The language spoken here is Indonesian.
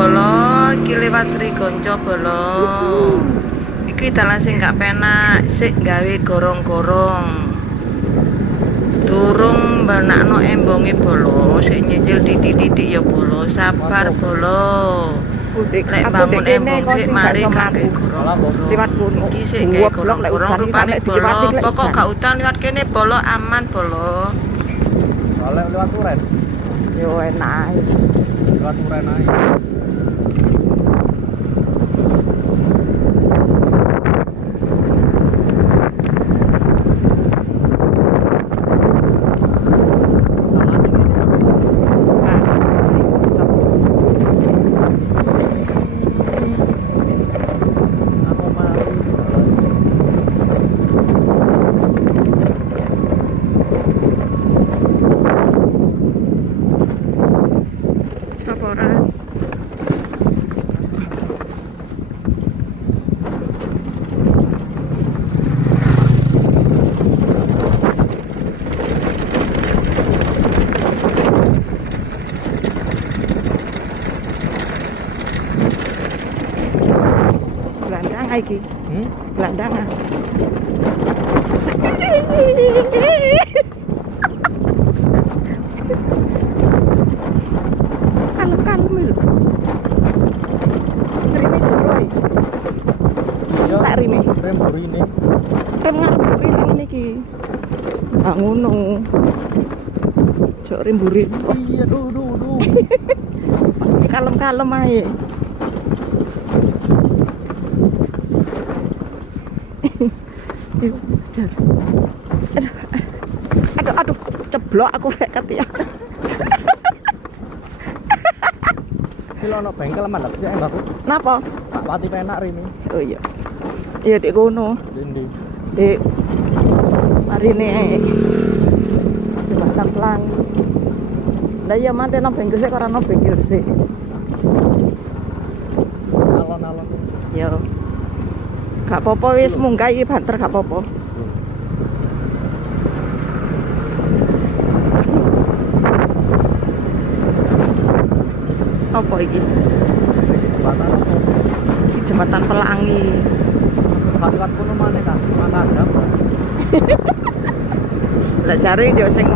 bolo, iki lewat Sri Gonco bolo. Iki dalan sing gak penak, sik gawe gorong-gorong. Durung benakno embonge bolo, sik nyicil titik-titik ya bolo, sabar bolo. Lek bangun embong sik mari kangge gorong-gorong. Iki sik gawe gorong-gorong rupane bolo, pokok gak utan liwat kene bolo aman bolo. Oleh lewat turen. Yo enak. Lewat turen ae. Gelandang iki. Gelandang. Kalem-kalem lho. Rime jero iki. Iya. Tak rime. Rem burine. Rem ngarep buri ngene iki. Ah ngono. Jok rem buri. Iya, duh. Kalem-kalem ae. Aduh, ceblok aku kayak ketiak. Iki ono bengkel mandek sik mbakku. Napa? Tak pati penak rene. Oh iya. Iya dek kono. Ndi. Dek. Marine Jembatan Pelangi. Lah iya mate nang bengkel sik ora nang bengkel sik. Alon-alon. Yo. Gak apa-apa wis munggah iki banter gak apa-apa. Apa iki? Jembatan apa? Iki Jembatan Pelangi. Lewat kono maneh kan, Makadam. Lah jare yo sing